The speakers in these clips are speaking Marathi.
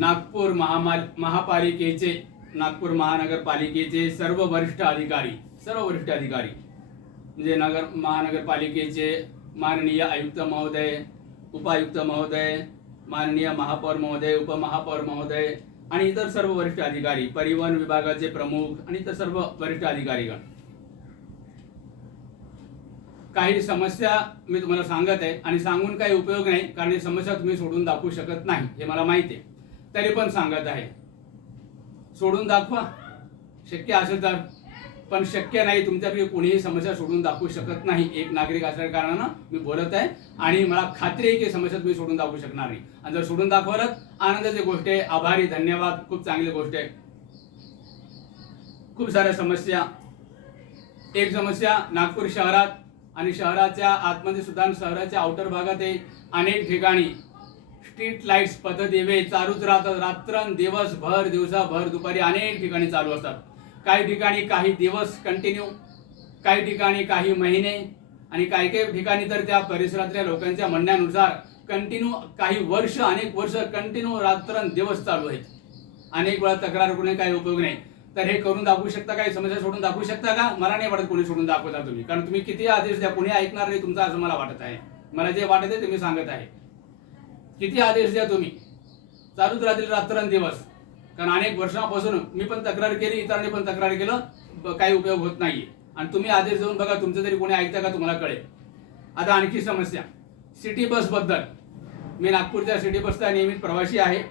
नागपूर महापालिकेचे, नागपूर महानगरपालिकेचे सर्व वरिष्ठ अधिकारी म्हणजे महानगरपालिकेचे माननीय आयुक्त महोदय, उपायुक्त महोदय, माननीय महापौर महोदय, उपमहापौर महोदय आणि इतर सर्व वरिष्ठ अधिकारी, परिवहन विभागाचे प्रमुख आणि इतर सर्व वरिष्ठ अधिकारीगण, काही समस्या मी तुम्हाला सांगत आहे आणि सांगून काही उपयोग नाही, कारण ही समस्या तुम्ही सोडून दाखवू शकत नाही हे मला माहिती आहे, तरी पण सांगत आहे. सोडून दाखवा शक्य असेल तर, पण शक्य नाही. तुमच्यापैकी कोणीही समस्या सोडून दाखवू शकत नाही. एक नागरिक असल्या कारणानं मी बोलत आहे आणि मला खात्री आहे की समस्या तुम्ही सोडून दाखवू शकणार नाही. आणि जर सोडून दाखवलं आनंदाची गोष्ट आहे. आभारी, धन्यवाद, खूप चांगली गोष्ट आहे. खूप साऱ्या समस्या, एक समस्या नागपूर शहरात आणि शहराच्या आतमध्ये सुद्धा, शहराच्या आउटर भागात अनेक ठिकाणी स्ट्रीट लाईट्स, पथदिवे चालूच राहतात. रात्रंदिवसभर, दिवसाभर, दुपारी अनेक ठिकाणी चालू असतात. काही ठिकाणी काही दिवस कंटिन्यू, काही ठिकाणी काही महिने आणि काही काही ठिकाणी तर त्या परिसरातल्या लोकांच्या म्हणण्यानुसार कंटिन्यू काही वर्ष, अनेक वर्ष कंटिन्यू रात्रंदिवस चालू आहेत. अनेक वेळा तक्रार करून काही उपयोग नाही. तर हे करून दाखवू शकता का? समस्या सोडून दाखवू शकता का? मला नाही वाटत कोणी सोडून दाखवता तुम्ही, कारण तुम्ही किती आदेश द्या कोणी ऐकणार नाही तुमचा, असं मला वाटत आहे. मला जे वाटत आहे ते मी सांगत आहे. किती आदेश द्या तुम्ही, चालूच राहतील रात्रंदिवस. कारण अनेक वर्षांपासून मी पण तक्रार केली, इतरांनी पण तक्रार केलं, काही उपयोग होत नाहीये. आणि तुम्ही आदेश देऊन बघा तुमचं तरी कोणी ऐकता का, तुम्हाला कळेल. आता आणखी समस्या सिटी बस बद्दल. मी नागपूरच्या सिटी बसचा नियमित प्रवासी आहे.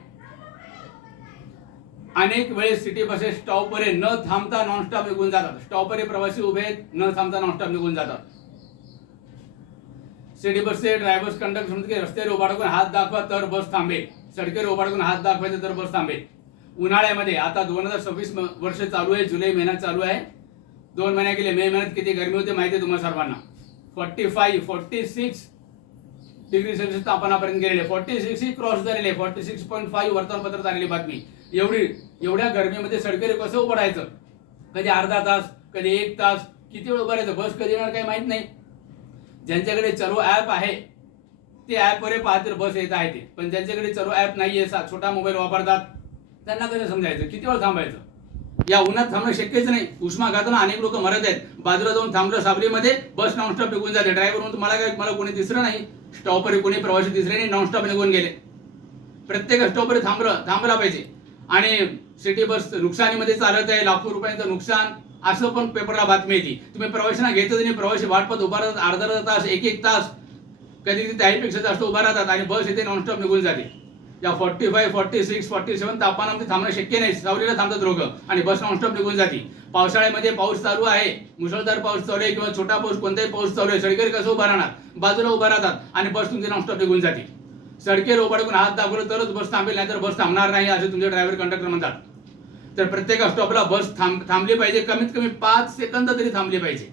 अनेक वेळेस सिटी बसेस स्टॉपवर न थांबता नॉनस्टॉप निघून जातात. स्टॉपवर प्रवासी उभे आहेत, न थांबता नॉनस्टॉप निघून जातात. सिटी बसचे ड्रायव्हर्स, कंडक्टर म्हणतात की रस्त्यावर उभा टाकून हात दाखवा तर बस थांबेल, सडकेवर उभा टाकून हात दाखवायचं तर बस थांबेल. उन्हाळ्यामध्ये आता 2026 वर्ष चालू आहे, जुलै महिना चालू आहे. 2 महिने गेले. मे महिन्यात किती गरमी होते माहिती आहे तुम्हाला सर्वांना. 46 डिग्री सेल्सिअस तापमानापर्यंत गेलेले. 46 ही क्रॉस झालेले. 46.5 वर्तमानपत्रात आलेली बातमी. एवढ्या गरमीमध्ये सडकेवर कसं उभं राहायचं? कधी अर्धा तास, कधी 1 तास, किती वेळ उभं राहायचं? बस कधी येणार काही माहित नाही. ज्यांच्याकडे चलो ऍप आहे ते ऍपवर पाहतील बस येत आहे ते, पण ज्यांच्याकडे चलो ऍप नाहीये, छोटा मोबाईल वापरतात, त्यांना कसं समजायचं किती वेळ थांबायचं? या उन्हात थांबणं शक्यच नाही. उष्माघातानं अनेक लोक मरत आहेत. बाजूला जाऊन थांबलं सावलीमध्ये, बस नॉनस्टॉप निघून जाते. ड्रायव्हर म्हणून मला कोणी दिसलं नाही, स्टॉपवर कोणी प्रवासी दिसले नाही, नॉनस्टॉप निघून गेले. प्रत्येक स्टॉपवर थांबला पाहिजे. आणि सिटी बस नुकसानीमध्ये चालत आहे, लाखो रुपयांचं नुकसान, असं पण पेपरला बातमी येते. तुम्ही प्रवाशांना घेतच नाही, प्रवासी वाटपत उभा राहतात अर्धा तास, 1 तास, कधी त्याहीपेक्षा जास्त उभा राहतात आणि बस इथे नॉनस्टॉप निघून जाते. या 45, 46, 47 तापमानामध्ये थांबणं शक्य नाही. सावलीला थांबतात लोक आणि बस नॉनस्टॉप निघून जाते. पावसाळ्यामध्ये पाऊस चालू आहे, मुसळधार पाऊस चालू आहे किंवा छोटा पाऊस, कोणताही पाऊस चालू आहे, सडकेवर कसं उभा राहणार? बाजूला उभा राहतात आणि बस तुमची नॉनस्टॉप निघून जाते. सडकेवर उभा टाकून हात दाखवलं तरच बस थांबेल, नाहीतर बस थांबणार नाही, असे तुमचे ड्रायव्हर, कंडक्टर म्हणतात. तर प्रत्येक स्टॉपला बस थांबली पाहिजे. कमीत कमी 5 सेकंद तरी थांबली पाहिजे.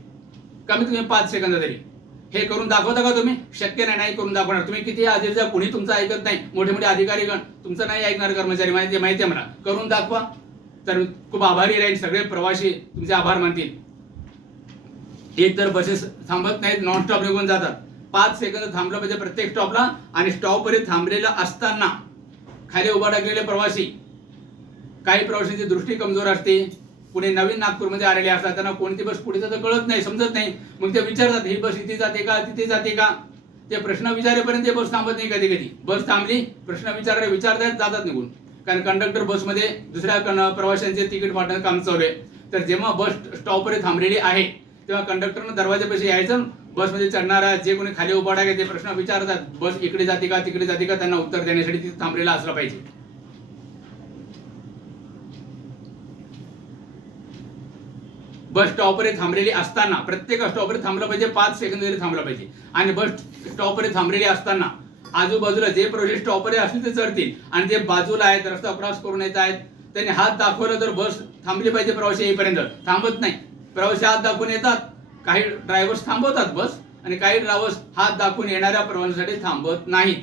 कमीत कमी 5 सेकंद तरी. हे करून दाखवता का तुम्ही? शक्य नाही करून दाखवणार. तुम्ही किती आदेश द्या, कोणी तुमचं ऐकत नाही. मोठे मोठे अधिकारीगण तुमचं नाही ऐकणार. कर्मचारी, माहिती आहे मला. करून दाखवा तर खूप आभारी राहील. सगळे प्रवासी तुमचे आभार मानतील. एक तर बसेस थांबत नाहीत, नॉनस्टॉप निघून जातात. 5 सेकंद थांबलं पाहिजे प्रत्येक स्टॉपला. आणि स्टॉपवर थांबलेला असताना खाली उभा टाकलेले प्रवासी, काही प्रवाशांची दृष्टी कमजोर असते, पुणे नवीन नागपूरमध्ये आलेले असतात, त्यांना कोणती बस पुढे जातं कळत नाही, समजत नाही. मग ते विचारतात ही बस इथे जाते का, तिथे जाते का? ते प्रश्न विचारेपर्यंत बस थांबत नाही. कधी कधी बस थांबली, प्रश्न विचारतात, जातात निघून. कारण कंडक्टर बसमध्ये दुसऱ्या प्रवाशांचे तिकीट वाटण्याचं काम चालू आहे. तर जेव्हा बस स्टॉपवर थांबलेली आहे तेव्हा कंडक्टरनं दरवाजापाशी यायचं. बसमध्ये चढणारा जे कोणी खाली उभा आहे ते प्रश्न विचारतात, बस इकडे जाते का, तिकडे जाते का, त्यांना उत्तर देण्यासाठी तिथे थांबलेला असला पाहिजे. बस स्टॉपवर थांबलेली असताना प्रत्येक स्टॉपवर थांबलं पाहिजे. 5 सेकंद तरी थांबलं पाहिजे. आणि बस स्टॉपवर थांबलेली असताना आजूबाजूला जे प्रवासी स्टॉपवर असतील ते चढतील आणि जे बाजूला आहेत, रस्ता क्रॉस करून येत आहेत, त्यांनी हात दाखवलं तर बस थांबली पाहिजे. प्रवासी येईपर्यंत थांबत नाही. प्रवासी हात दाखवून येतात, काही ड्रायव्हर्स थांबवतात बस आणि काही ड्रायव्हर्स हात दाखवून येणाऱ्या प्रवाशांसाठी थांबत नाहीत,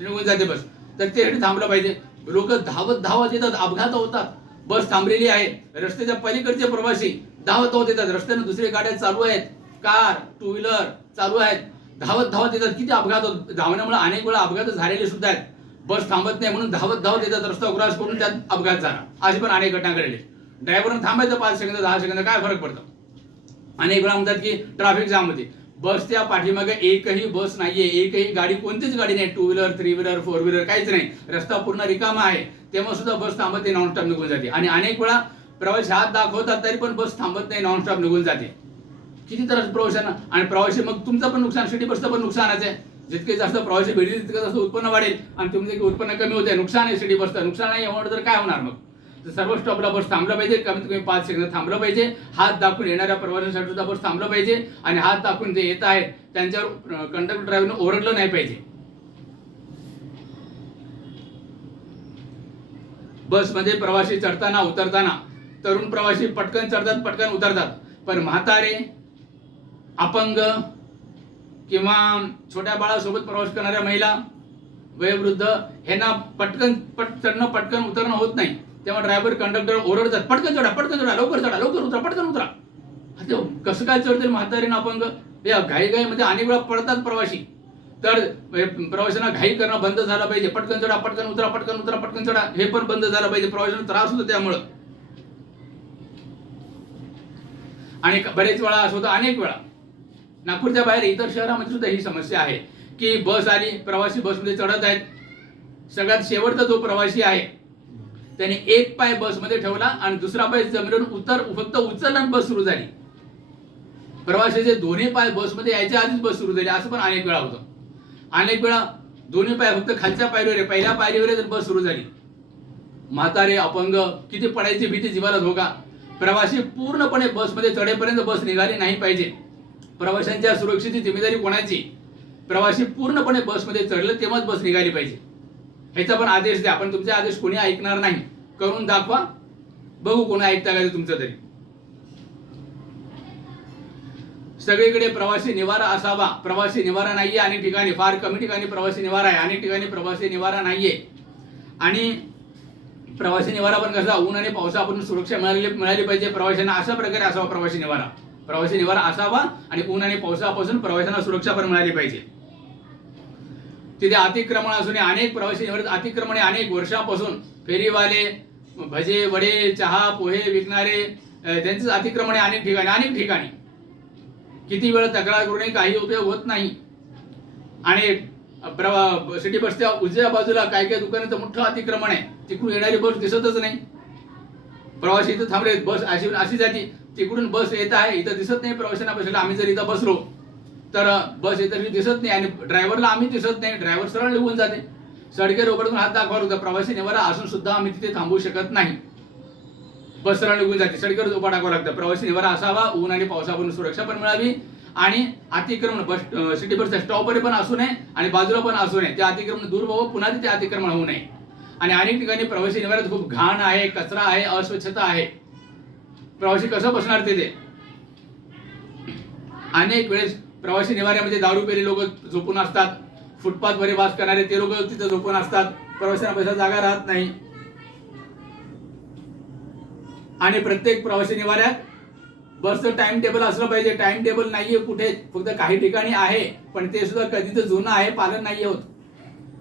निघून जाते बस. तर ते थांबलं पाहिजे. लोक धावत येतात, अपघात होतात. बस थांबलेली आहे, रस्त्याच्या पलीकडचे प्रवासी धावत येतात. रस्त्याने दुसरी गाड्या चालू आहेत, कार, 2 व्हीलर चालू आहेत, धावत येतात. किती अपघात होतात. धावण्यामुळे अनेक वेळा अपघात झालेले सुद्धा आहेत. बस थांबत नाही म्हणून धावत धावत येतात, रस्ता क्रॉस करून त्यात अपघात झाला. अशी पण अनेक घटना घडली. ड्रायव्हरनं थांबायचं 5 सेकंद 10 सेकंद, काय फरक पडतो. अनेक वेळा म्हणतात की ट्रॅफिक जाम होते. बसच्या पाठीमागे एकही बस नाहीये, एकही गाडी, कोणतीच गाडी नाही, 2 व्हीलर 3 व्हीलर 4 व्हीलर काहीच नाही. रस्ता पूर्ण रिकामा आहे, तेव्हा सुद्धा बस थांबत नाही, नॉनस्टॉप निघून जाते. आणि अनेक वेळा प्रवासी हात दाखवतात तरी पण बस थांबत नाही, नॉनस्टॉप निघून जाते. किती त्रास प्रवाशांना. आणि प्रवासी मग तुमचं पण नुकसान, सिटी बसचं पण नुकसानच आहे. जितके जास्त प्रवासी भेटतील तितकं जास्त उत्पन्न वाढेल आणि तुमचं उत्पन्न कमी होते, नुकसान आहे सिटी बसचं. नुकसान नाही एवढं तर काय होणार मग. तर सर्व स्टॉपला बस थांबलं पाहिजे, कमीत कमी 5 सेकंद थांबलं पाहिजे. हात दाखवून येणाऱ्या प्रवाशांसाठी सुद्धा बस थांबलं पाहिजे आणि हात दाखवून जे येत आहेत त्यांच्यावर कंडक्टर ड्रायव्हरने ओरडलं नाही पाहिजे. बसमध्ये प्रवासी चढताना उतरताना तरुण प्रवासी पटकन चढतात, पटकन उतरतात, पण म्हातारे, अपंग किंवा छोट्या बाळासोबत प्रवास करणाऱ्या महिला, वयोवृद्ध ह्यांना पटकन चढणं पटकन उतरणं होत नाही. तेव्हा ड्रायव्हर कंडक्टर ओरडतात, पटकन चढा, पटकन चढा, लवकर चढा, लवकर उतरा, पटकन उतरा. कसं काय चढतील म्हातारे ना अपंग. या घाईघाईमध्ये अनेक वेळा पडतात प्रवासी. तर प्रवाशांना घाई करणं बंद झालं पाहिजे. पटकन चढा, पटकन उतरा, पटकन उतरा, पटकन चढा, हे पण बंद झालं पाहिजे. प्रवाशांना त्रास होतो त्यामुळं. आणि बरेच वेळा असं होतं, अनेक वेळा नागपूरच्या बाहेर इतर शहरामध्ये सुद्धा ही समस्या आहे की बस आली, प्रवासी बसमध्ये चढत आहेत, सगळ्यात शेवटचा जो प्रवासी आहे त्याने एक पाय बसमध्ये ठेवला आणि दुसरा पाय जमिनीवर फक्त उचलला आणि बस सुरू झाली. प्रवाशाचे दोन्ही पाय बसमध्ये यायच्या आधीच बस सुरू झाली. असं पण अनेक वेळा होतं. अनेक वेळा दोन्ही पाय फक्त खालच्या पायरीवर आहे, पहिल्या पायरीवर बस सुरू झाली. म्हातारे, अपंग, किती पडायची भीती, जीवाला धोका. प्रवासी पूर्णपणे बसमध्ये चढेपर्यंत बस निघाली नाही पाहिजे. प्रवाशांच्या सुरक्षेची जिम्मेदारी कोणाची. प्रवासी पूर्णपणे बसमध्ये चढलं तेव्हाच बस निघाली पाहिजे. ह्याचा पण आदेश द्या. पण तुमचे आदेश कोणी ऐकणार नाही. करून दाखवा, बघू कोणी ऐकता का तुमचं तरी. सगळीकडे प्रवासी निवारा असावा. प्रवासी निवारा नाहीये अनेक ठिकाणी, फार कमी ठिकाणी प्रवासी निवारा आहे, अनेक ठिकाणी प्रवासी निवारा नाहीये. आणि प्रवासी निवारा पण कसा, ऊन आणि पावसापासून सुरक्षा मिळाली पाहिजे प्रवाशांना. अशा प्रकारे असावा प्रवासी निवारा. प्रवासी निवारा असावा आणि ऊन आणि पावसापासून प्रवाशांना सुरक्षा पण मिळाली पाहिजे. तिथे अतिक्रमण असून अनेक प्रवासी निवारात अतिक्रमण अनेक वर्षापासून फेरीवाले, भजे वडे चहा पोहे विकणारे त्यांचंच अतिक्रमण आहे अनेक ठिकाणी. किती वेळ तक्रार करूनही काही उपयोग होत नाही. आणि सिटी बसच्या उजव्या बाजूला काय काय दुकानाचं मोठं अतिक्रमण आहे, तिकडून येणारी बस दिसतच नाही. प्रवासी इथं थांबले, बस अशी जाती, तिकडून बस येत आहे, इथं दिसत नाही प्रवाशांना बसलेला. आम्ही जर इथं बसलो तर बस इतर दिसत नाही आणि ड्रायव्हरला आम्ही दिसत नाही. ड्रायव्हर सरळ निघून जाते. सडके रोकडून हात दाखवा होता. प्रवासी निवारा असून सुद्धा आम्ही तिथे थांबू शकत नाही. बस सरळ निघून जाते, सडकेवर उभा टाकावं लागतं. प्रवासी निवारा असावा, ऊन आणि पावसापासून सुरक्षा पण मिळावी. आणि अतिक्रमण बस सिटी बसच्या स्टॉपवर पण असू नये आणि बाजूला पण असू नये. ते अतिक्रमण दूर व्हावं, पुन्हा तिथे अतिक्रमण होऊ नये. आणि अनेक ठिकाणी प्रवासी निवारात खूप घाण आहे, कचरा आहे, अस्वच्छता आहे. प्रवासी कसं बसणार तिथे. अनेक वेळेस प्रवासी निवाऱ्यामध्ये दारू पेरी लोक झोपून असतात. फुटपाथवर वास करणारे ते लोक तिथे झोपून असतात. प्रवाशांना बसायला जागा राहत नाही. आणि प्रत्येक प्रवासी निवाऱ्यात बसचं टाइम टेबल असलं पाहिजे. टाइम टेबल नाहीये कुठे, फक्त काही ठिकाणी आहे, पण ते सुद्धा कधीच जुनं आहे, पालन नाही होत.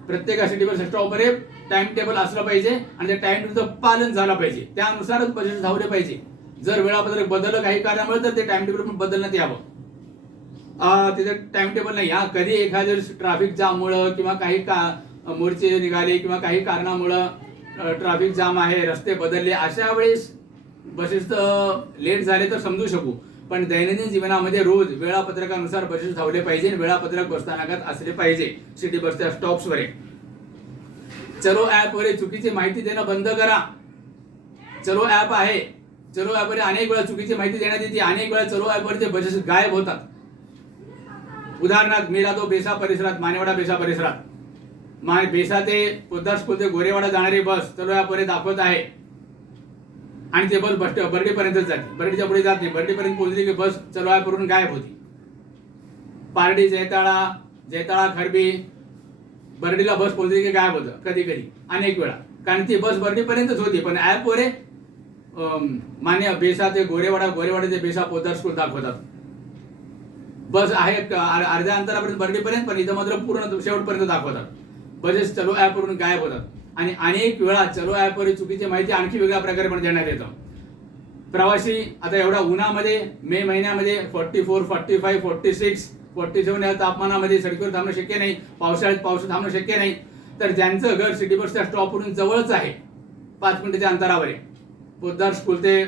प्रत्येक सिटी बस स्टॉपवर टाइम टेबल असलं पाहिजे आणि त्या टाइम टेबलचं पालन झालं पाहिजे. त्यानुसारच बजेट धावले पाहिजे. जर वेळापत्रक बदललं काही कारणामुळे तर ते टाइम टेबल पण बदलण्यात यावं. तिथे टाइम टेबल नाही. कधी एखाद्या ट्रॅफिक जाममुळं किंवा काही मोर्चे निघाले किंवा काही कारणामुळं ट्रॅफिक जाम आहे, रस्ते बदलले, अशा वेळेस बसेस लेट झाले तर समजू शकू. पण दैनंदिन जीवनामध्ये रोज वेळापत्रकानुसार बसेस धावले पाहिजे. वेळापत्रक बसस्थानकात असले पाहिजे. सिटी बसच्या स्टॉप्सवर. चलो ॲपवर चुकीची माहिती देणं बंद करा. चलो ॲप आहे, चलो ॲपवर अनेक वेळा चुकीची माहिती देण्यात येते. अनेक वेळा चलो ॲपवरचे बसेस गायब होतात. उदाहरणार्थ मिरादो बेसा परिसरात, मानेवाडा बेसा परिसरात, बेसा ते पोद्दार स्कूल ते गोरेवाडा जाणारी बस चलो ॲपवर दाखवत आहे आणि ते बस बर्डीपर्यंतच जाते. बर्डीच्या पुढे जात नाही. बर्डीपर्यंत पोहोचली की बस चलो ॲपवरून गायब होती. पारडी जैताळा खरबी बर्डीला बस पोहोचली की गायब होतं कधी कधी, अनेक वेळा. कारण ती बस बर्डीपर्यंतच होती, पण ॲपवर बेसा ते गोरेवाडा ते बेसा पोद्दार स्कूल दाखवतात. बस आहे अर्ध्या अंतरापर्यंत बर्डीपर्यंत, पण इथं मात्र पूर्ण शेवटपर्यंत दाखवतात. बसेस चलो ॲपवरून गायब होतात. आणि अनेक वेळा चलो ॲपवर चुकीची माहिती आणखी वेगळ्या प्रकारे पण देण्यात येतं. प्रवासी आता एवढ्या उन्हामध्ये मे महिन्यामध्ये 44, 45, 46, 47 या तापमानामध्ये सडकीवर थांबणं शक्य नाही. पावसाळ्यात पावसात थांबणं शक्य नाही. तर ज्यांचं घर सिटी बसच्या स्टॉपवरून जवळच आहे, 5 मिनिटाच्या अंतरावर आहे, पोद्दार स्कूल ते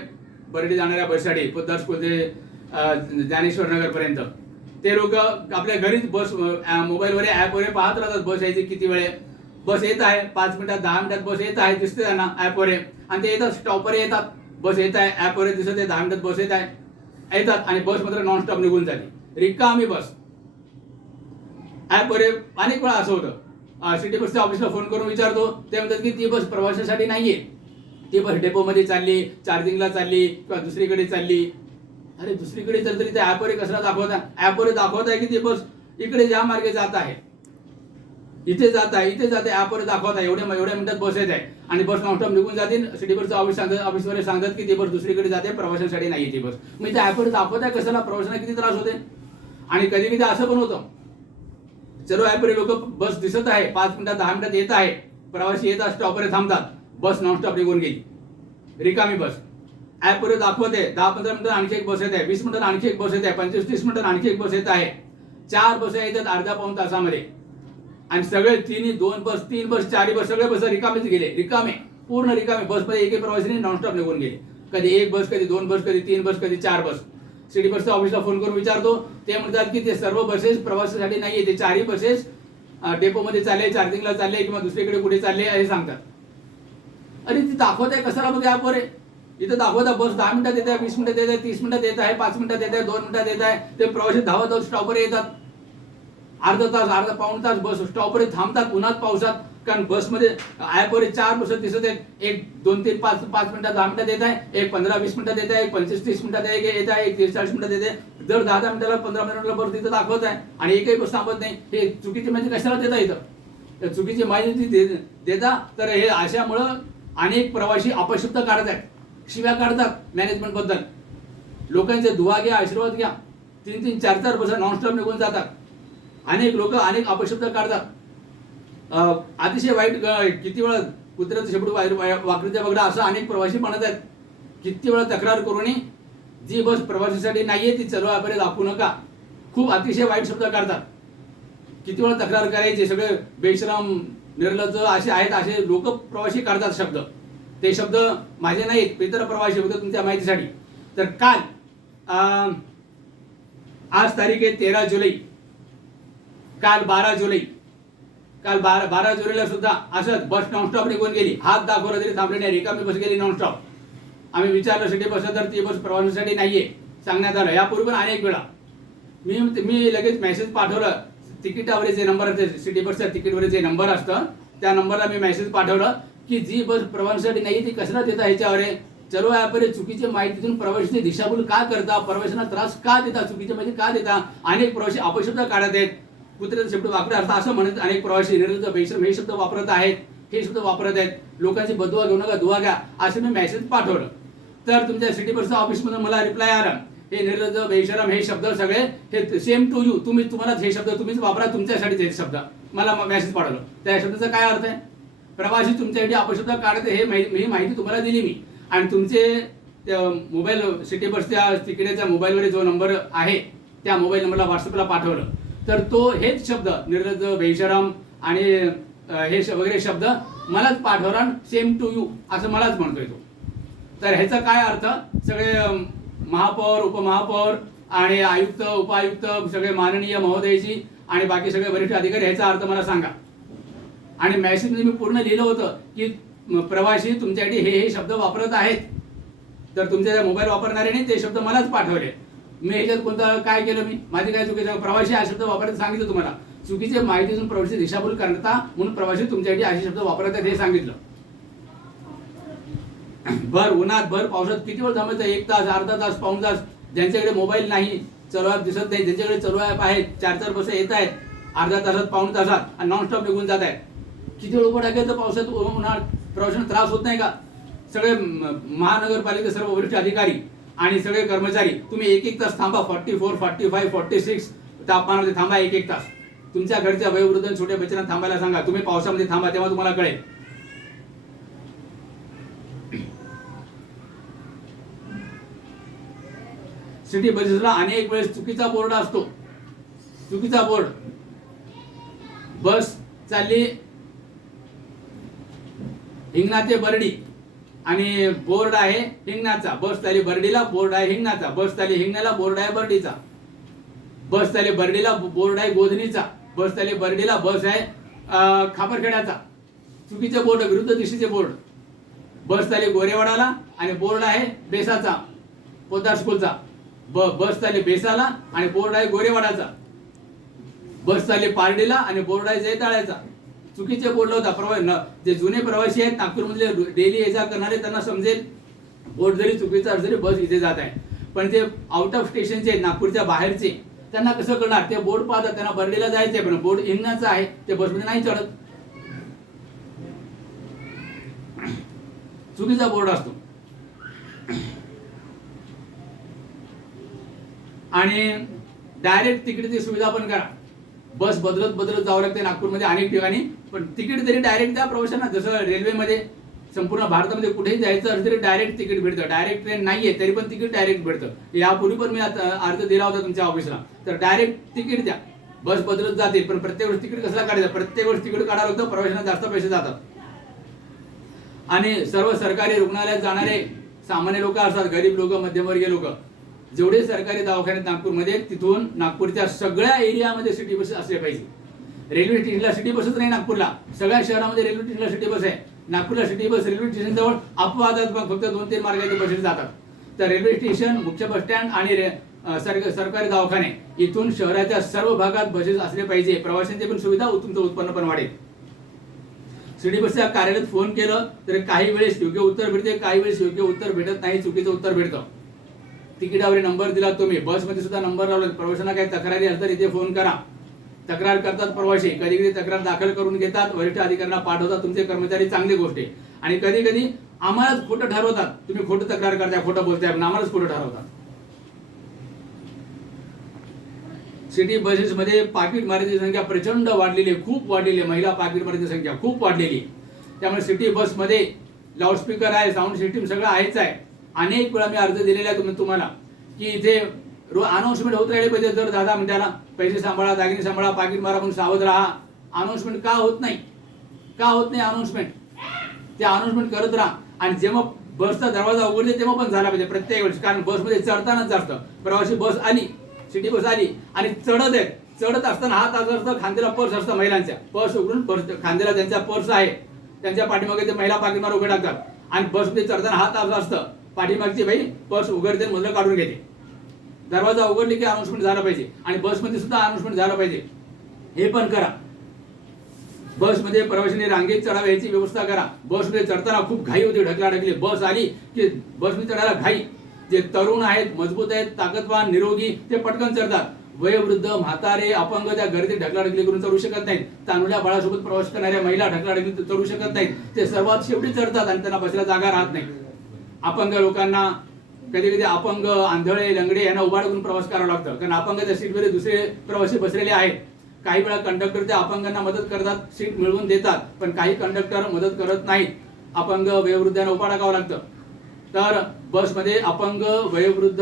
बर्डी जाणाऱ्या बससाठी, पोद्दार स्कूल ते ज्ञानेश्वर नगरपर्यंत, ते लोक आपल्या घरीच बस मोबाईलवर ॲपवर पाहत राहतात बस यायची किती वेळ आहे. बस येत आहे 5 मिनिटात 10 मिनिटात बस येत आहे, दिसते त्यांना ॲपवर. आणि ते येतात स्टॉपवर येतात, बस येत आहे ॲपवर दिसत आहे, 10 मिनिटात बस येत आहे येतात आणि बस मात्र नॉनस्टॉप निघून जाते. रिकामी बस. ॲपवर अनेक वेळा असं होतं, सिटी बसच्या ऑफिसला फोन करून विचारतो, ते म्हणतात की ती बस प्रवाशासाठी नाहीये, ती बस डेपोमध्ये चालली, चार्जिंगला चालली किंवा दुसरीकडे चालली. अरे दुसरीकडे चालली तरी त्या ॲपवर कशाला दाखवता? ॲपवर दाखवत आहे की ती बस इकडे ज्या मार्गे जात आहे, इथे जात आहे, इथे जाते, ॲपवर दाखवत आहे एवढ्या मिनिटात बस येत आहे आणि बस नॉनस्टॉप निघून जाते. सिटी बसचं ऑफिसवाले सांगतात की ती बस दुसरीकडे जाते, प्रवाशांसाठी नाही ती बस. मग त्या ॲपवर दाखवत आहे कशाला? प्रवाशांना किती त्रास होते. आणि कधी कधी असं पण होतं, चलो ॲपवर लोक बस दिसत आहे 5 मिनिटात 10 मिनिटात येत आहे, प्रवासी येतात स्टॉपवर थांबतात, बस नॉनस्टॉप निघून गेली, रिकामी बस. ॲपवर दाखवते 10-15 मिनिटात आणखी एक बस येत आहे, 20 मिनिटात आणखी एक बस येत आहे, 25-30 मिनिटात आणखी एक बस येत आहे. 4 बस येतात अर्ध्या पाऊण तासामध्ये. आणि सगळे 2 बस 3 बस 4 बस सगळे बस रिकामेच गेले, रिकामे, पूर्ण रिकामे. बसमध्ये एकही प्रवासी नाही, नॉनस्टॉप निघून गेले. कधी 1 बस, कधी 2 बस, कधी 3 बस, कधी 4 बस. सिटी बसच्या ऑफिसला फोन करून विचारतो, ते म्हणतात की ते सर्व बसेस प्रवासासाठी नाहीये, ते 4ही बसेस डेपोमध्ये चालले, चार्जिंगला चालले किंवा दुसरीकडे कुठे चालले हे सांगतात. अरे ती दाखवत आहे कशाला बघ ॲपवर? इथं दाखवता बस 10 मिनिटात येत आहे, 20 मिनिटात येत आहे, 30 मिनिटात येत आहे, 5 मिनिटात येत आहे, 2 मिनिटात येत आहे. ते प्रवासी धावत स्टॉपवर येतात, अर्धा तास अर्धा पाऊण तास बस स्टॉपवर थांबतात उन्हात पावसात. कारण बसमध्ये ॲपवर 4 बस दिसत आहेत, एक 2, 3, 5 मिनिटात 10 मिनिटात येत आहे, एक 15-20 मिनिटात येत आहे, एक 25-30 मिनिटात येत आहे, एक 30-40 मिनिटात येते. दर 10-10 मिनिटाला 15 मिनिटाला बस तिथं दाखवत आहे आणि एकही बस थांबत नाही. हे चुकीची माहिती कशाला देता इथं? चुकीची माहिती देता तर हे अशामुळं अनेक प्रवासी अपशब्द काढत आहेत, शिव्या काढतात मॅनेजमेंट बद्दल. लोकांचे दुवा घ्या, आशीर्वाद घ्या. 3-3, 4-4 बस नॉनस्टॉप निघून जातात. अनेक लोक अनेक अपशब्द काढतात. अतिशय वाईट. किती वेळा कुत्र्याचं शेपूट वाकडीच्या बघडा असं अनेक प्रवासी म्हणत आहेत. किती वेळा तक्रार करूनही जी बस प्रवासासाठी नाहीये ती चलो ॲपवर दाखवू नका. खूप अतिशय वाईट शब्द काढतात. किती वेळा तक्रार करायचे? सगळे बेशरम निर्लज्ज असे आहेत, असे लोक प्रवासी काढतात शब्द. ते शब्द माझे नाहीत, इतर प्रवासी होते तुमच्या माहितीसाठी. तर काल आज तारीख आहे 13 जुलै, काल 12 जुलै, काल 12 जुलैला सुद्धा असंच बस नॉनस्टॉप निघून गेली. हात दाखवला तरी थांबले नाही, रिकामी बस गेली नॉनस्टॉप. आम्ही विचारलं सिटी बस तर ती बस प्रवासासाठी नाहीये सांगण्यात आलं. यापूर्वी पण अनेक वेळा मी लगेच मेसेज पाठवलं. तिकिटावर जे नंबर असते, सिटी बसच्या तिकीटवर जे नंबर असतं त्या नंबरला मी मेसेज पाठवलं की जी बस प्रवासासाठी नाही ती कशाला देता ह्याच्यावर. चलो ॲपवर चुकीची माहितीतून प्रवाशांची दिशाभूल का करता, प्रवाशांना त्रास का देता, चुकीची माहिती का देता. अनेक प्रवासी अपशब्द काढत आहेत. कुत्र्याचा शब्द वाकडा असता असं म्हणत अनेक प्रवासी निर्लज्ज बेशरम हे शब्द वापरत आहेत, हे शब्द वापरत आहेत. लोकांची बदुवा घेऊ नका, दुवा घ्या असं मी मेसेज पाठवलं. तर तुमच्या सिटी बसच्या ऑफिसमधून मला रिप्लाय आला, हे निर्लज्ज बेशरम हे शब्द सगळे हे सेम टू यू, तुम्हाला हे शब्द तुम्हीच वापरा, तुमच्यासाठी हे शब्द. मला मेसेज पाठवलं. त्या शब्दाचा काय अर्थ आहे? प्रवासी तुमच्यासाठी अपशब्द काढत हे माहिती तुम्हाला दिली मी. आणि तुमचे मोबाईल सिटी बसच्या तिकिटाच्या मोबाईलवर जो नंबर आहे त्या मोबाईल नंबरला व्हॉट्सअपला पाठवलं. तर तो हेच शब्द निर्लज्ज बेशरम आणि हे वगैरे शब्द मलाच पाठवला, सेम टू यू असं मलाच म्हणतोय तो. तर ह्याचा काय अर्थ? सगळे महापौर, उपमहापौर आणि आयुक्त, उपायुक्त सगळे माननीय महोदयजी आणि बाकी सगळे वरिष्ठ अधिकारी, ह्याचा अर्थ मला सांगा. आणि मेसेजमध्ये मी पूर्ण लिहिलं होतं की प्रवासी तुमच्यासाठी हे शब्द वापरत आहेत, तर तुमच्या मोबाईल वापरणारे नाही ते शब्द मलाच पाठवले. मी ह्याच्यात कोणतं काय केलं? माझी काय चुकीचं? प्रवासी हा शब्द वापरायचं सांगितलं तुम्हाला. चुकीच्या माहितीतून प्रवासी दिशाभूल करता म्हणून प्रवासी तुमच्यासाठी असे शब्द वापरत आहेत हे सांगितलं. भर उन्हात भर पावसात किती वेळ थांबायचं? 1 तास, अर्धा तास, पाऊण तास. ज्यांच्याकडे मोबाईल नाही, चलो ॲप दिसत नाही, ज्यांच्याकडे चलो ॲप आहेत, 4-4 बस येत आहेत अर्ध्या तासात, पाऊण तासात आणि नॉनस्टॉप निघून जात आहेत. किती वेळ उभं टाकायचं पावसात, उन्हाळ्यात? प्रवाशांना त्रास होत नाही का? सगळे महानगरपालिका सर्व वरिष्ठ अधिकारी आणि सगळे कर्मचारी तुम्ही 1-1 तास थांबा. 44, 45, 46 तापमानामध्ये थांबा 1-1 तास. तुमच्या घरच्या वयोवृद्ध आणि छोट्या बच्चांना थांबायला सांगा. तुम्ही पावसामध्ये थांबा, तेव्हा तुम्हाला कळेल. सिटी बसेसला अनेक वेळेस चुकीचा बोर्ड असतो. चुकीचा बोर्ड. बस चालली हिंगणा ते बर्डी आणि बोर्ड आहे हिंगणाचा. बस चालली बर्डीला, बोर्ड आहे हिंगणाचा. बस चालली हिंगण्याला, बोर्ड आहे बर्डीचा. बस चालली बर्डीला, बोर्ड आहे गोधनीचा. बस चालली बर्डीला, बस आहे खापरखेड्याचा. चुकीचे बोर्ड, विरुद्ध दिशेचे बोर्ड. बस चालली गोरेवाडाला आणि बोर्ड आहे बेसाचा, पोद्दार स्कूलचा. बस चालली बेसाला आणि बोर्ड आहे गोरेवाडाचा. बस चालली पारडीला आणि बोर्ड आहे जैताळ्याचा. चुकीचे बोर्ड होता. जे जुने प्रवासी आहेत नागपूरमधले डेली ये जा करणारे त्यांना समजेल बोर्ड जरी चुकीचा असले बस इथे जात आहे. पण जे आउट ऑफ स्टेशनचे आहेत, नागपूरच्या बाहेरचे, त्यांना कसं करणार? ते बोर्ड पाहतात, त्यांना बर्डीला जायचंय पण बोर्ड हिंगण्याचा आहे, ते बसमध्ये नाही चढत. चुकीचा बोर्ड असतो. आणि डायरेक्ट तिकीटची सुविधा पण करा. बस बदलत बदलत जावं लागते नागपूरमध्ये अनेक ठिकाणी, पण तिकीट तरी डायरेक्ट द्या प्रवाशांना. जसं रेल्वेमध्ये संपूर्ण भारतामध्ये कुठेही जायचं असलं तरी डायरेक्ट तिकीट भेटतं. डायरेक्ट ट्रेन नाहीये तरी पण तिकीट डायरेक्ट भेटतं. यापूर्वी पण मी अर्ज दिला होता तुमच्या ऑफिसला. तर डायरेक्ट तिकीट द्या. बस बदलत जाते पण प्रत्येक वेळेस तिकीट कसला काढायचं? प्रत्येक वेळेस तिकीट काढावं लागतं, प्रवाशांना जास्त पैसे जातात. आणि सर्व सरकारी रुग्णालयात जाणारे सामान्य लोक असतात, गरीब लोक, मध्यमवर्गीय लोक, जेवढे सरकारी दवाखान्यात नागपूरमध्ये, तिथून नागपूरच्या सगळ्या एरियामध्ये सिटी बस असले पाहिजे. रेल्वे स्टेशनला सिटी बसच नाही नागपूरला. सगळ्या शहरामध्ये रेल्वे स्टेशनला सिटी बस आहे. नागपूरला सिटी बस रेल्वे स्टेशन जवळ अपवादात फक्त 2-3 मार्गाचे बसेस जातात. तर रेल्वे स्टेशन, मुख्य बस स्टँड आणि सरकारी दवाखाने, इथून शहराच्या सर्व भागात बसेस असले पाहिजे. प्रवाशांची पण सुविधा, तुमचं उत्पन्न पण वाढेल. सिटी बसच्या कार्यालयात फोन केलं तर काही वेळेस योग्य उत्तर भेटते, काही वेळेस योग्य उत्तर भेटत नाही, चुकीचं उत्तर भेटतं. तिकिटावर नंबर दिला तुम्ही, बसमध्ये सुद्धा नंबर लावला. प्रवाशांना काही तक्रारी असतात इथे फोन करा. तक्रार करतात प्रवासी, कधी कधी तक्रार दाखल करून घेतात, वरिष्ठ अधिकाऱ्यांना पाठवतात तुमचे कर्मचारी, चांगली गोष्ट आहे. आणि कधी कधी आम्हालाच खोटं ठरवतात. तुम्ही खोटं तक्रार करताय, खोटं बोलताय, आम्हालाच खोटं ठरवतात. सिटी बसेसमध्ये पाकिटमारीची संख्या प्रचंड वाढलेली आहे, खूप वाढलेली आहे. महिला पाकिटमारीची संख्या खूप वाढलेली आहे. त्यामुळे सिटी बसमध्ये लाऊडस्पीकर आहे, साऊंड सिस्टीम सगळं आहेच आहे. अनेक वेळा मी अर्ज दिलेला आहे तुम्हाला की इथे अनाउन्समेंट होत राहिले पाहिजे. दर 10 मिनिटाला पैसे सांभाळा, दागिने सांभाळा, पाकिट मारा म्हणून सावध राहा. अनाउन्समेंट का होत नाही? का होत नाही अनाउन्समेंट? ते अनाउन्समेंट करत राहा. आणि जेव्हा बसचा दरवाजा उघडते तेव्हा पण झाला पाहिजे प्रत्येक वेळेस. कारण बसमध्ये चढतानाच जास्त प्रवासी, बस आली, सिटी बस आली आणि चढत आहेत. चढत असताना हात असतं, खांद्याला पर्स असतं महिलांच्या. पर्स उघडून खांद्याला त्यांचा पर्स आहे, त्यांच्या पाठीमागे ते महिला पाकिटमार उभे टाकतात. आणि बसमध्ये चढताना हात असतं, पाठीमागची बाई पर्स उघडते, मधलं काढून घेते. दरवाजा उघडले की अनाउन्समेंट झाला पाहिजे. आणि बसमध्ये सुद्धा अनाउन्समेंट झालं पाहिजे. हे पण करा. बसमध्ये प्रवाशांनी रांगेत चढावे याची व्यवस्था करा. बसमध्ये चढताना खूप घाई होती, ढकलाढकली. बस आली की बसमध्ये चढायला घाई. जे तरुण आहेत, मजबूत आहेत, ताकदवान, निरोगी, ते पटकन चढतात. वयोवृद्ध, म्हातारे, अपंग त्या गर्दीत ढकलाढकली करून चढू शकत नाहीत. तानुल्या बाळासोबत प्रवास करणाऱ्या महिला ढकलाढकली चढू शकत नाहीत. ते सर्वात शेवटी चढतात आणि त्यांना बसायला जागा राहत नाही. अपंग लोकांना, कधी कधी अपंग, आंधळे, लंगडे यांना उभा करून प्रवास करावा लागतं. कारण अपंगाच्या सीटवर दुसरे प्रवासी बसलेले आहेत. काही वेळा कंडक्टर त्या अपंगांना मदत करतात, सीट मिळवून देतात, पण काही कंडक्टर मदत करत नाहीत. अपंग, वयोवृद्धांना उभा टाकावं लागतं. तर बसमध्ये अपंग, वयोवृद्ध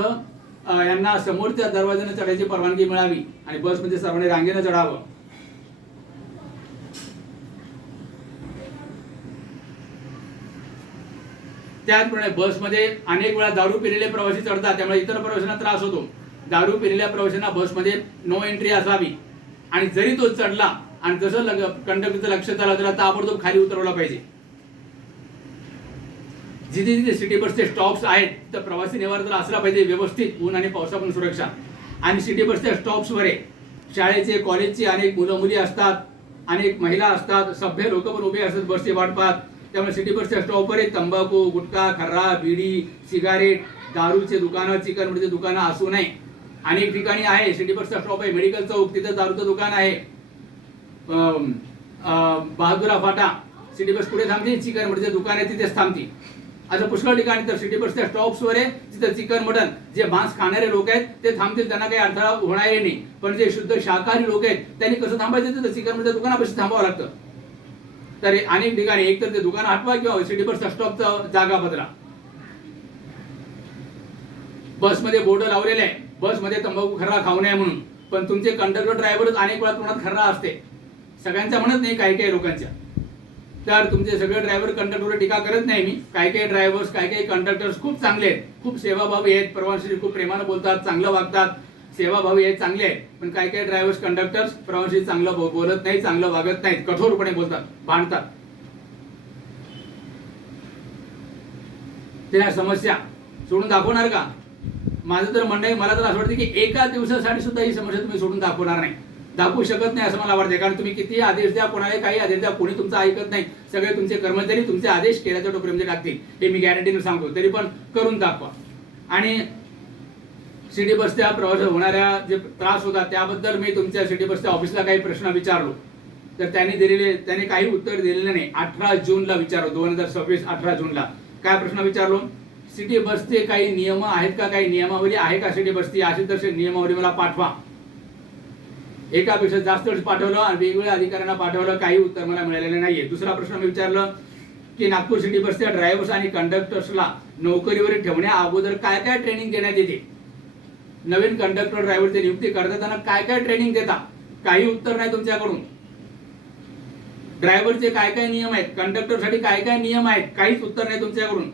यांना समोरच्या दरवाजाने चढायची परवानगी मिळावी आणि बसमध्ये सर्वांनी रांगेनं चढावं. त्याचप्रमाणे बसमध्ये अनेक वेळा दारू पिलेले प्रवासी चढतात, त्यामुळे इतर प्रवाशांना त्रास होतो. दारू पिलेल्या प्रवाशांना बसमध्ये नो एंट्री असावी. आणि जरी तो चढला आणि जसं कंडक्टरचं लक्षात आलं त्याला ताबडतोब खाली उतरवला पाहिजे. जिथे जिथे सिटी बसचे स्टॉप्स आहेत तर प्रवासी निवारा असला पाहिजे व्यवस्थित, ऊन आणि पावसापासून सुरक्षा. आणि सिटी बसच्या स्टॉप्सवर शाळेचे, कॉलेजचे अनेक मुलं मुली असतात, अनेक महिला असतात, सभ्य लोक पण उभे असतात बसची वाट पाहत. त्यामुळे सिटी बसच्या स्टॉपवर तंबाखू, गुटखा, खर्रा, बिडी, सिगारेट, दारूचे दुकानं, चिकन मटणचे दुकानं असू नये. अनेक ठिकाणी आहे. सिटी बसचा स्टॉप आहे मेडिकल चौक, तिथं दारूचं दुकान आहे. बहादुरा फाटा सिटी बस पुढे थांबते, चिकन मटणचे दुकान आहे तिथेच थांबते. आता पुष्कळ ठिकाणी तर सिटी बसच्या स्टॉप्सवर आहे, तिथं चिकन मटन जे मांस खाणारे लोक आहेत ते थांबतील, त्यांना काही अडथळा होणार नाही. पण जे शुद्ध शाकाहारी लोक आहेत त्यांनी कसं थांबायचं, तिथं चिकन मटन दुकानापाशी थांबावं लागतं. तर अनेक ठिकाणी एक तर ते दुकान हटवा किंवा सिटी बसच्या स्टॉपचा जागा बदला. बसमध्ये बोर्ड लावलेले आहे, बसमध्ये तंबाखू खर्रा खाऊ नये म्हणून, पण तुमचे कंडक्टर ड्रायव्हरच अनेक वेळा तुम्हाला खर्रा असते, सगळ्यांच्या म्हणत नाही, काही काही लोकांच्या. तर तुमचे सगळे ड्रायव्हर कंडक्टरवर टीका करत नाही मी. काही काही ड्रायव्हर्स काही काही कंडक्टर्स खूप चांगले आहेत, खूप सेवाभावी आहेत, प्रवाशांशी खूप प्रेमानं बोलतात, चांगलं वागतात, सेवाभावी आहेत, चांगले आहेत. पण काही काही ड्रायव्हर्स कंडक्टर्स प्रवाशांशी चांगलं बोलत नाही, चांगलं वागत नाहीत, कठोरपणे बोलतात, भांडतात. त्या समस्या सोडून दाखवणार का? माझं तर म्हणणं आहे, मला तर असं वाटतं की एका दिवसासाठी सुद्धा ही समस्या तुम्ही सोडून दाखवणार नाही, दाखवू शकत नाही असं मला वाटतं. कारण तुम्ही किती आदेश द्या, कोणाला काही आदेश द्या, कोणी तुमचं ऐकत नाही. सगळे तुमचे कर्मचारी तुमचे आदेश केल्याच्या टोपरीमध्ये टाकतील, हे मी गॅरंटीने सांगतो. तरी पण करून दाखवा. आणि सिटी बसच्या प्रवासात होणाऱ्या जे त्रास होतात त्याबद्दल मी तुमच्या सिटी बसच्या ऑफिसला काही प्रश्न विचारलो, तर त्यांनी काही उत्तर दिलेलं नाही. 18 जूनला विचारलो, 2026 18 जूनला काय प्रश्न विचारलो, सिटी बसचे काही नियम आहेत का, काही नियमावली आहे का सिटी बसची, अशी तशी नियमावली मला पाठवा. एकापेक्षा जास्त पाठवलं आणि वेगवेगळ्या अधिकाऱ्यांना पाठवलं, काही उत्तर मला मिळालेलं नाहीये. दुसरा प्रश्न मी विचारलं की नागपूर सिटी बसच्या ड्रायव्हर्स आणि कंडक्टर्सला नोकरीवर ठेवण्या अगोदर काय काय ट्रेनिंग देण्यात येते, नवीन कंडक्टर ड्रायव्हरची नियुक्ती करताना काय काय ट्रेनिंग देता, काही उत्तर नाही तुमच्याकडून. ड्रायव्हरचे काय काय नियम आहेत, कंडक्टरसाठी काय काय नियम आहेत, काहीच उत्तर नाही तुमच्याकडून.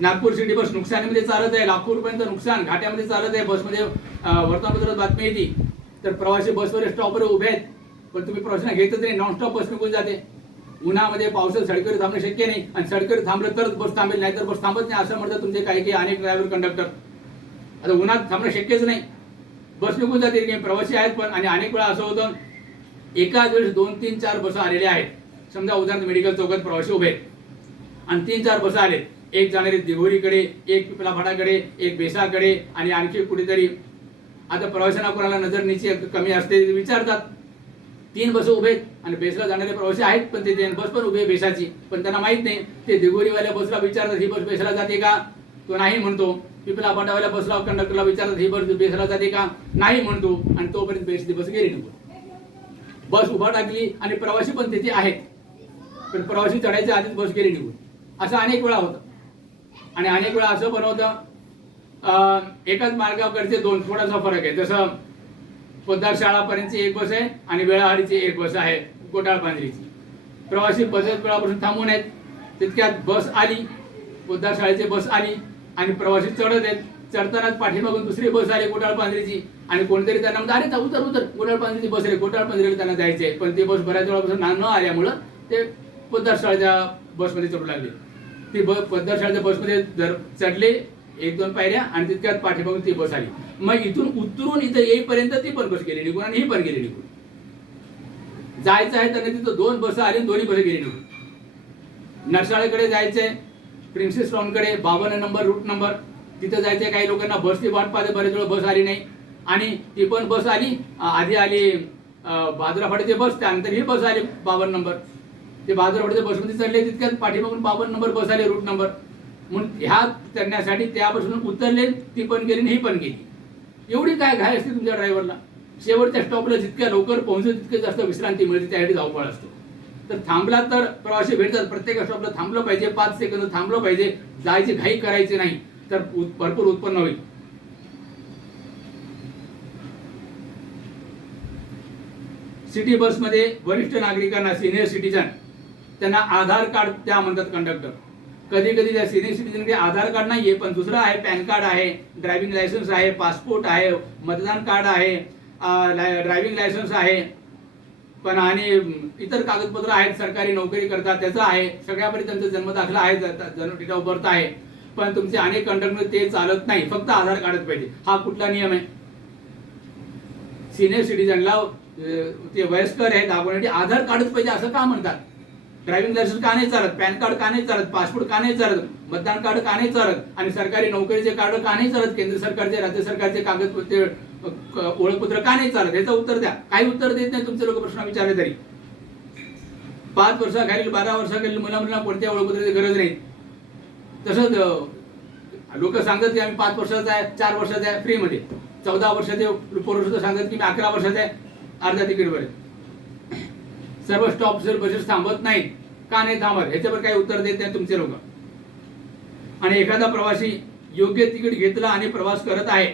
नागपूर सिटी बस नुकसानीमध्ये चालत आहे, लाखो रुपयांचं नुकसान घाट्यामध्ये चालत आहे. बसमध्ये वर्तमानपत्रात बातमी येते, तर प्रवासी बसवर स्टॉपवर उभे आहेत, पण तुम्ही प्रवाशांना घेतच नाही, नॉनस्टॉप बस निघून जाते. उन्हामध्ये पावसात सडकेवर थांबणं शक्य नाही, आणि सडकेवर थांबलं तरच बस थांबेल, नाही तर बस थांबत नाही असं म्हणतात तुमचे काही काही अनेक ड्रायव्हर कंडक्टर. आता उन्हात थांबणं शक्यच नाही, बस निघून जाते. काही प्रवासी आहेत पण, आणि अनेक वेळा असं होतं एकाच वेळेस 2, 3, 4 बस आलेल्या आहेत. समजा उदाहरण मेडिकल चौकात प्रवासी उभे आहेत आणि 3, 4 बस आलेत, एक जाणारे दिघोरीकडे, एक पिपला फाटाकडे, एक बेसाकडे आणि आणखी कुठेतरी. आता प्रवाशांना कोणाला नजर नीची कमी असते विचारतात, 3 बस उभे आहेत आणि बेसला जाणारे प्रवासी आहेत, पण ते बस पण उभी आहे बेसाची, पण त्यांना माहित नाही. ते दिघोरीवाल्या बसला विचारतात ही बस बेसला जाते का, तो नाही म्हणतो. पिपला फाटावाल्या बसला कंडक्टरला विचारतात ही बस बेसला जाते का, नाही म्हणतो. आणि तोपर्यंत बेसची बस गेली निघून. बस उभा टाकली आणि प्रवासी पण तिथे आहेत, पण प्रवासी चढायच्या आधीच बस गेली निघून. असं अनेक वेळा होतं. आणि अनेक वेळा असं पण होतं एकाच मार्गावरचे 2, थोडासा फरक आहे. जसं पोद्दार शाळापर्यंतची एक बस आहे आणि वेळाहारीची एक बस आहे कोटाळपांढरीची. प्रवासी बसेस वेळापासून थांबून आहेत, तितक्यात बस आली, पोद्दार शाळेची बस आली आणि प्रवासी चढत आहेत. चढतानाच पाठीमागून दुसरी बस आली कोटाळपांढरीची, आणि कोणतरी त्यांना म्हणतं अरे उतर उतर, कोटाळपांढरीची बस रे, कोटाळपांढरीला त्यांना जायचंय. पण ती बस बऱ्याच वेळापासून न आल्यामुळं ते पोद्दार शाळेच्या बसमध्ये चढू लागले. ती पोद्दार शाळेच्या बसमध्ये चढले 1-2 पायऱ्या आणि तितक्यात पाठीमागून ती बस आली. मग इथून उतरून इथं येईपर्यंत ती पण बस गेली निघून आणि ही पण गेली निघून. जायचं आहे तर तिथं 2 बस आली, दोन्ही बस गेली निघून. नरसाळेकडे जायचंय, प्रिन्सेस टाउनकडे 52 नंबर रूट नंबर, तिथं जायचंय. काही लोकांना बसची वाट पाहते, बरेच वेळ बस आली नाही आणि ती पण बस आली. आधी आली बाजूला फाट्याची बस, त्यानंतर ही बस आली 52 नंबर. ते बाजूला फाट्याच्या बसमध्ये चढले, तितक्यात पाठीमागून 52 नंबर बस आली रूट नंबर. म्हणून ह्या चढण्यासाठी त्यापासून उतरले, ती पण गेली आणि ही पण गेली. एवढी काय घाई असते तुमच्या ड्रायव्हरला? शेवटच्या स्टॉपला जितक्या लवकर पोहोचतो तितके जास्त विश्रांती मिळते, त्यासाठी धावपळ असतो. तर थांबला तर प्रवासी भेटतात, प्रत्येक स्टॉपला थांबलं पाहिजे, 5 सेकंद थांबलं पाहिजे. जायची घाई करायची नाही, तर भरपूर उत्पन्न होईल. सिटी बसमध्ये वरिष्ठ नागरिकांना, सिनियर सिटीजन, त्यांना आधार कार्ड त्या म्हणतात कंडक्टर. कधी कधी त्या सिनियर सिटीजनकडे आधार कार्ड नाहीये, पण दुसरं आहे, पॅन कार्ड आहे, ड्रायव्हिंग लायसन्स आहे, पासपोर्ट आहे, मतदान कार्ड आहे, ड्रायव्हिंग लायसन्स आहे, पण आणि इतर कागदपत्र आहेत, सरकारी नोकरी करतात त्याचं आहे, सगळ्यापर्यंत त्यांचा जन्मदाखला आहे, जन्म डेट ऑफ बर्थ आहे. पण तुमचे अनेक कंडक्टर ते चालत नाही, फक्त आधार कार्डच पाहिजे. हा कुठला नियम आहे? सिनियर सिटीजनला ते वयस्कर आहे दाखवण्यासाठी आधार कार्डच पाहिजे असं का म्हणतात? ड्रायव्हिंग लायसन्स का नाही चालत, पॅन कार्ड का नाही चालत, पासपोर्ट का नाही चालत, मतदान कार्ड का नाही चालत, आणि सरकारी नोकरीचे कार्ड का नाही चालत, केंद्र सरकारचे राज्य सरकारचे कागदपत्र ओळखपत्र का नाही चालत? याचं उत्तर द्या. काही उत्तर देत नाही तुमचे लोक प्रश्न विचारले तरी. 5 वर्षाखालील 12 वर्षाखालील मुलांना कोणत्या ओळखपत्राची गरज नाही. तसंच लोक सांगतात की आम्ही 5 वर्षाचा आहे, 4 वर्षाचा आहे फ्रीमध्ये, 14 वर्षाचे पोरं सुद्धा सांगतात की मी 11 वर्षाचा आहे अर्ध्या तिकीटवर आहे. सर्व स्टॉप बसेस थांबत नाहीत. का नाही थांबत याच्यावर काही उत्तर देत नाही तुमचे लोक. आणि एखादा प्रवासी योग्य तिकीट घेतला आणि प्रवास करत आहे,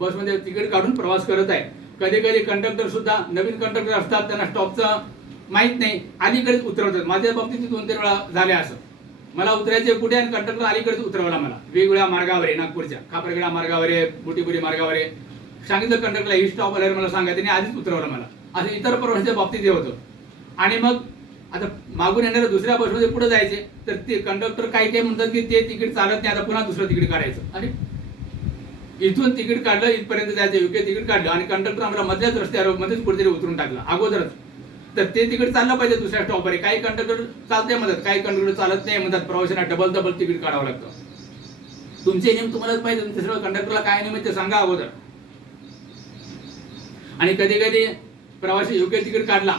बसमध्ये तिकीट काढून प्रवास करत आहे. कधी कधी कंडक्टर सुद्धा नवीन कंडक्टर असतात, त्यांना स्टॉपचं माहीत नाही, अलीकडेच उतरवतात. माझ्या बाबतीत 2-3 वेळा झाले असं. मला उतरायचे कुठे आणि कंडक्टर अलीकडेच उतरवला मला, वेगवेगळ्या मार्गावर आहे, नागपूरच्या खापरगडा मार्गावर आहे, बुटीपुरी मार्गावर आहे. सांगितलं कंडक्टरला ही स्टॉप आल्यावर मला सांगा, त्याने आधीच उतरवलं मला. असं इतर प्रवाशांच्या बाबतीत हे होतं. आणि मग आता मागून येणाऱ्या दुसऱ्या बसमध्ये पुढे जायचे, तर ते कंडक्टर काही काही म्हणतात की ते तिकीट चालत नाही, आता पुन्हा दुसरं तिकीट काढायचं. आणि इथून तिकीट काढलं, इथपर्यंत जायचं, योग्य तिकीट काढलं आणि कंडक्टर आम्हाला मधल्याच रस्त्यावर मध्येच कुठेतरी उतरून टाकलं अगोदरच. तर ते तिकीट चाललं पाहिजे दुसऱ्या स्टॉपवर. काही कंडक्टर चालते म्हणतात, काही कंडक्टर चालत नाही म्हणतात, प्रवाशांना डबल तिकीट काढावं लागतं. तुमचे नियम तुम्हालाच पाहिजे, तुमच्या सर्व कंडक्टरला काय नियम ते सांगा अगोदर. आणि कधी कधी प्रवासी योग्य तिकीट काढला,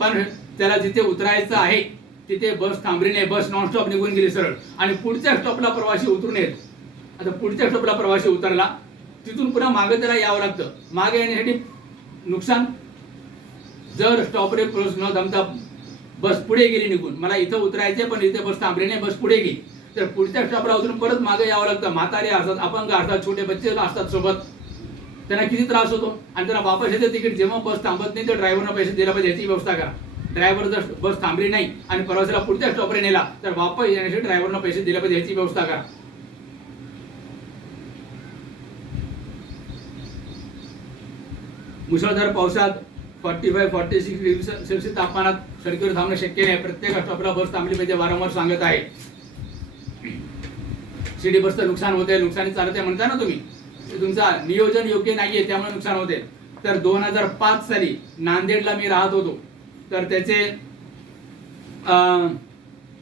पण त्याला जिथे उतरायचं आहे तिथे बस थांबली नाही, बस नॉनस्टॉप निघून गेली सरळ, आणि पुढच्या स्टॉपला प्रवासी उतरून येत. आता पुढच्या स्टॉपला प्रवासी उतरला, तिथून पुन्हा मागे त्याला यावं लागतं. मागे येण्यासाठी नुकसान. जर स्टॉपवर बस न थांबता बस पुढे गेली निघून, मला इथं उतरायचे पण इथे बस थांबली नाही, बस पुढे गेली, तर पुढच्या स्टॉपला उतरून परत मागे यावं लागतं. म्हातारे असतात, अपंग असतात, छोटे बच्चे असतात सोबत, त्यांना किती त्रास होतो. आणि त्यांना वापस येते तिकीट. जेव्हा बस थांबत नाही तर ड्रायव्हरनं पैसे दिले पाहिजे, याची व्यवस्था करा. ड्रायव्हर जर बस थांबली नाही आणि प्रवासाला पुढच्या स्टॉपवर नेला तर वापस येण्यासाठी ड्रायव्हरनं पैसे दिले पाहिजे, याची व्यवस्था करा. मुसळधार पावसात 45-46 डिग्री सेल्सिअस तापमानात सडकीवर थांबणं शक्य नाही. प्रत्येक स्टॉपला बस थांबली पाहिजे, वारंवार सांगत आहे. सिटी बसचं नुकसान होते, नुकसानी चालत आहे म्हणता ना तुम्ही, तुमचा नियोजन योग्य नाहीये त्यामुळे नुकसान होते. तर 2005 साली नांदेडला मी राहत होतो, तर त्याचे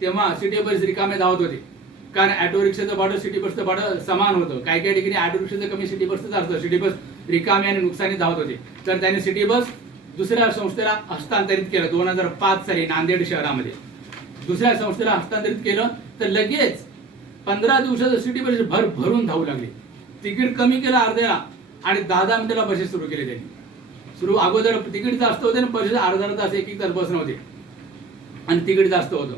तेव्हा सिटी बस रिकामे धावत होते, कारण ऑटो रिक्षाचं भाडं सिटी बसचं भाडं समान होतं. काही काही ठिकाणी ऑटो रिक्षाचं कमी, सिटी बसचं जास्त. सिटी बस रिकामे आणि नुकसानी धावत होते, तर त्याने सिटी बस दुसऱ्या संस्थेला हस्तांतरित केलं. 2005 साली नांदेड शहरामध्ये दुसऱ्या संस्थेला हस्तांतरित केलं, तर लगेच 15 दिवसात सिटी बस भरून धावू लागली. तिकीट कमी केलं अर्ध्याला आणि 10-10 मिनिटाला बसेस सुरू केले त्यांनी. अगोदर तिकीट जास्त होते आणि बसेस अर्धा तास एक तास बस नव्हते आणि तिकीट जास्त होतं.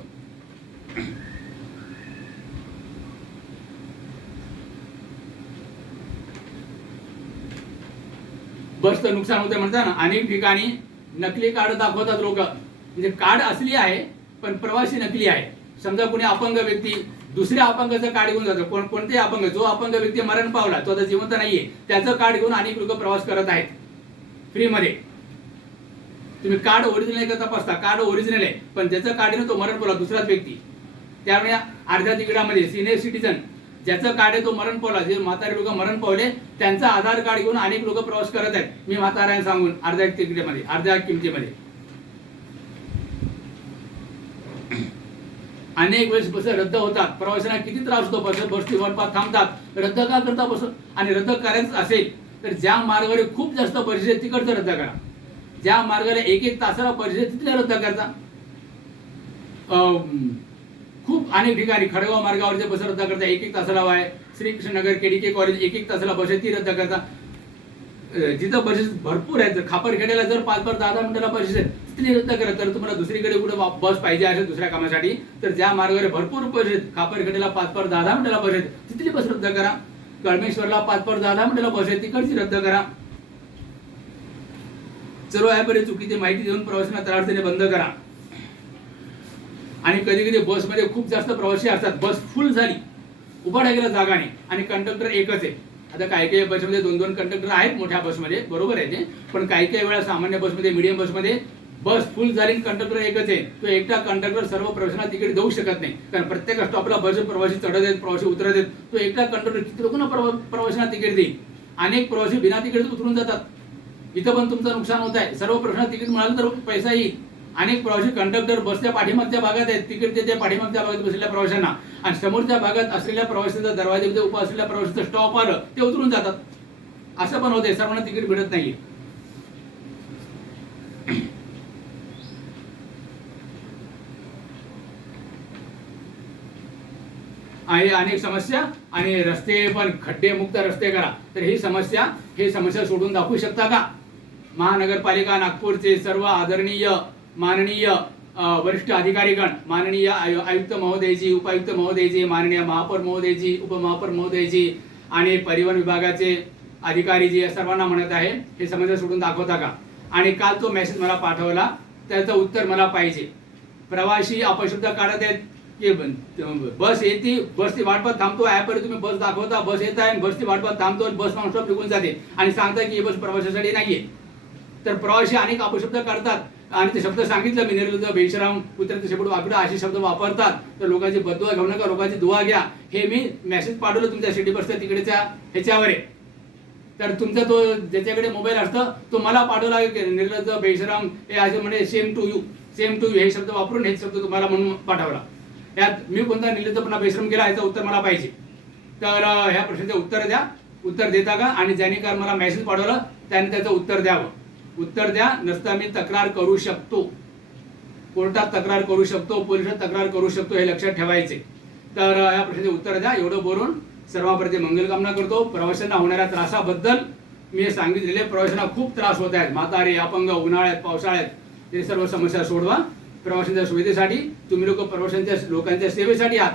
बसचं नुकसान होतं म्हणता ना. अनेक ठिकाणी नकली कार्ड दाखवतात लोक, म्हणजे कार्ड असली आहे पण प्रवासी नकली आहे. समजा कोणी अपंग व्यक्ती दुसऱ्या अपंगाचं कार्ड घेऊन जातो, कोणते अपंग, जो अपंग व्यक्ती मरण पावला, तो आता जिवंत नाहीये, त्याचं कार्ड घेऊन अनेक लोक प्रवास करत आहेत फ्रीमध्ये. तुम्ही कार्ड ओरिजिनल आहे का तपासता. कार्ड ओरिजिनल आहे पण त्याचं कार्ड घेऊन तो मरण पावला दुसराच व्यक्ती, त्यामुळे अर्ध्या तिकिटामध्ये सिनियर सिटीजन ज्याचं कार्ड आहे तो मरण पावला, जे म्हातारे लोक मरण पावले त्यांचं आधार कार्ड घेऊन अनेक लोक प्रवास करत आहेत. मी म्हाताऱ्यांना सांगून अर्ध्या तिकिटामध्ये, अर्ध्या किमतीमध्ये. अनेक वेळेस बस रद्द होतात, प्रवाशांना किती त्रास होतो. बस स्टॉपवर थांबतात, रद्द का करता बस. आणि रद्द करायचं असेल तर ज्या मार्गावर खूप जास्त बसेस तिकडचं रद्द करा. ज्या मार्गाला 1-1 तासाला बसेस तिथल्या रद्द करता. खूप अनेक ठिकाणी खडगाव मार्गावरचे बस रद्द करता, 1-1 तासाला आहे. श्रीकृष्णनगर KDK कॉलेज 1-1 तासाला बस ती रद्द करता. जिथं बसेस भरपूर आहेत, खापरखेड्याला जर 5-10 मिनिटाला बसेस आहेत तिथली रद्द करा. तर तुम्हाला दुसरीकडे कुठे बस पाहिजे असेल दुसऱ्या कामासाठी, तर ज्या मार्गावर भरपूर बस आहेत, खापरखेड्याला 5-10 मिनिटाला बस आहेत तिथली बस रद्द करा. कळमेश्वरला 5-10 मिनिटाला बस आहे तिकडची रद्द करा. सर्व यापरी चुकीची माहिती देऊन प्रवाशांना त्रास देणे बंद करा. आणि कधी कधी बसमध्ये खूप जास्त प्रवासी असतात, बस फुल झाली, उभा टाकायला जागा नाही आणि कंडक्टर एकच आहे. आता काही काही बसमध्ये 2-2 कंडक्टर आहेत मोठ्या बसमध्ये, बरोबर आहे ते, पण काही काही वेळा सामान्य बसमध्ये, मीडियम बसमध्ये बस फुल झाली कंडक्टर एकच आहे. तो एकटा कंडक्टर सर्व प्रवाशांना तिकीट देऊ शकत नाही, कारण प्रत्येक स्टॉपला बस प्रवासी चढत आहेत, प्रवासी उतरत आहेत. तो एकटा कंडक्टर किती लोकांना प्रवाशांना तिकीट देईल. अनेक प्रवासी बिना तिकीट उतरून जातात. इथं पण तुमचं नुकसान होत आहे. सर्व प्रवाशांना तिकीट मिळालं तर पैसा येईल. अनेक प्रवासी कंडक्टर बसच्या पाठीमागच्या भागात आहेत, तिकीट देते पाठीमागच्या भागात बसलेल्या प्रवाशांना, आणि समोरच्या भागात असलेल्या प्रवाशांच्या दरवाजेमध्ये उभा असलेल्या प्रवाशाचं स्टॉप आलं ते उतरून जातात. असं पण होते, सर्वांना तिकीट मिळत नाहीये. आहे अनेक समस्या आणि रस्ते पण खड्डेमुक्त रस्ते करा. तर ही समस्या सोडून दाखवू शकता का? महानगरपालिका नागपूरचे सर्व आदरणीय माननीय वरिष्ठ अधिकारीगण, माननीय आयुक्त महोदयजी, उपायुक्त महोदयजी, माननीय महापौर महोदयजी, उपमहापौर महोदयजी आणि परिवहन विभागाचे अधिकारी जी सर्वांना म्हणत आहे, हे समस्या सोडून दाखवता का? आणि काल तो मेसेज मला पाठवला, त्याचं उत्तर मला पाहिजे. प्रवासी अपशब्द काढत आहेत की बस येते, बसची वाट पाहत थांबतो, ॲपवर तुम्ही बस दाखवता, बस येत आहे, बसची वाट पाहत थांबतो, बस नॉनस्टॉप निघून जाते आणि सांगता की ही बस प्रवाशासाठी नाहीये. तर प्रवासी अनेक अपशब्द काढतात आणि ते शब्द सांगितलं मी, निर्लज्ज, बेशरम, कुत्र्याचं शेपूट वाकडं असे शब्द वापरतात. तर लोकांची बददुआ घेऊ नका, लोकांची दुआ घ्या. हे मी मेसेज पाठवलं तुमच्या सिटी बसच्या तिकडेच्या ह्याच्यावर आहे. तर तुमचा तो ज्याच्याकडे मोबाईल असतं तो मला पाठवला निर्लज्ज, बेशरम हे असे म्हणजे सेम टू यू हे शब्द वापरून हे शब्द तुम्हाला म्हणून पाठवला. यात मी कोणता निर्लज्जपणा, बेशरम केला याचं उत्तर मला पाहिजे. तर ह्या प्रश्नाचे उत्तर देता का? आणि ज्याने काल मला मेसेज पाठवला त्याने त्याचं उत्तर द्यावं. उत्तर द्या, नसता मी तक्रार करू शकतो, कोर्टात तक्रार करू शकतो, पोलिसात तक्रार करू शकतो, हे लक्षात ठेवायचे. तर या प्रश्नाचे उत्तर द्या. एवढं बोलून सर्वांप्रती मंगलकामना करतो. प्रवाशांना होणाऱ्या त्रासाबद्दल मी सांगितलेले, प्रवाशांना खूप त्रास होत आहेत, म्हातारे, अपंग, उन्हाळ्यात, पावसाळ्यात, हे सर्व समस्या सोडवा. प्रवाशांच्या सुविधेसाठी तुम्ही लोक लोकांच्या सेवेसाठी आहात.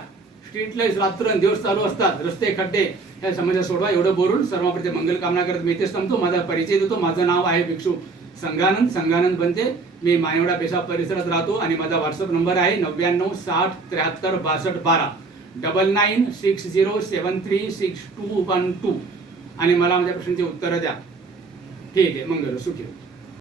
स्ट्रीट लाईट्स रात्रंदिवस चालू असतात, रस्ते खड्डे, ह्या समस्या सोडवा. एवढं बोलून सर्वांप्रती मंगलकामना करत मी इथेच थांबतो. माझा परिचय देतो. माझं नाव आहे भिक्षू संगानंद बनते. मी मायवडा पेशा परिसरात राहतो आणि माझा व्हॉट्सअप नंबर आहे 99 60 73 62 12 9960736212 आणि मला माझ्या प्रश्नांची उत्तरं द्या. ठीक आहे, मंगल सुखी.